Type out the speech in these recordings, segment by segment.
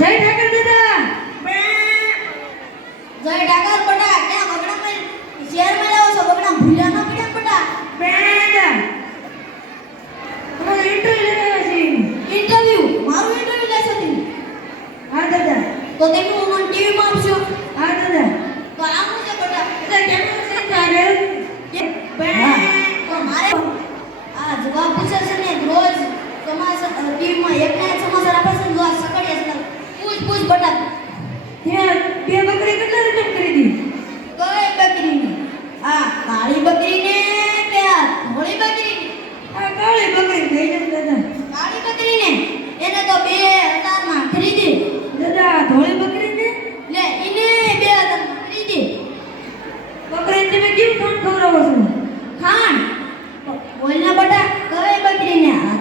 ಜೈ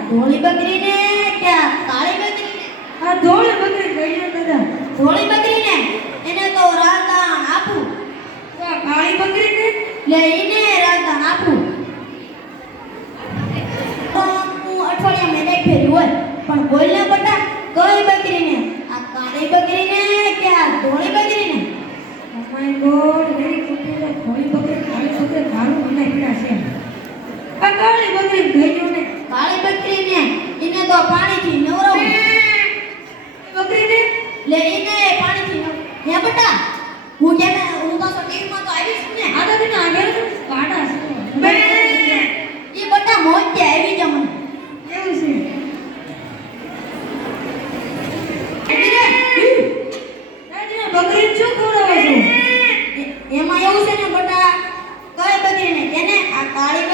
ધોળી બકરીને કે આ કાળી બકરીને. આ ધોળી બકરી જાય દાદા ધોળી બકરીને એને તો રાંધણ આપું. કાળી બકરી ને લે એને રાંધણ આપું. હું અઠવાડિયામાં એક ફેરી હોય પણ બોલના બટા કઈ બકરીને? આ કાળી બકરીને કે આ ધોળી બકરીને ઓ માય ગોડ વેરી કુટીલા ધોળી બકરી કાળી બકરી મારું મને પીડા છે આ કાળી બકરી થઈ ગયો ને કાળી બકરીને એને તો પાણીથી નવરાવું બકરી ને લે એને પાણીથી નવ હે બટા હું કેને હું તો ટીવીમાં તો આવીશ ને આ તો આગળ કાઢા છે એ બધા મોજ આવી છે આવી જા. દાદી આ બકરી શું ખવડાવો છો એમાં એવું છે ને બટા કઈ બકરીને કેને આ કાળી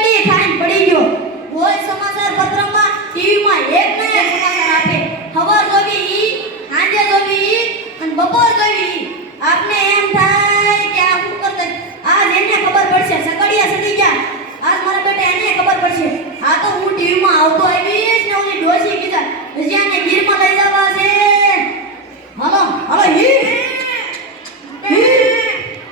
પડી ફાઈન પડી ગયો. કોઈ સમાચાર પત્રમાં ટીવીમાં એક ને એક સમાચાર આપે. ખબર જોવી ઈ, સાંજે જોવી ઈ, અને બપોર જોવી આપને એમ થાય કે આ શું કરતા આજ એને ખબર પડશે. સકડિયા સડી ગયા. આજ મારા બેટા એને ખબર પડશે. આ તો હું ટીવીમાં આવતો આવી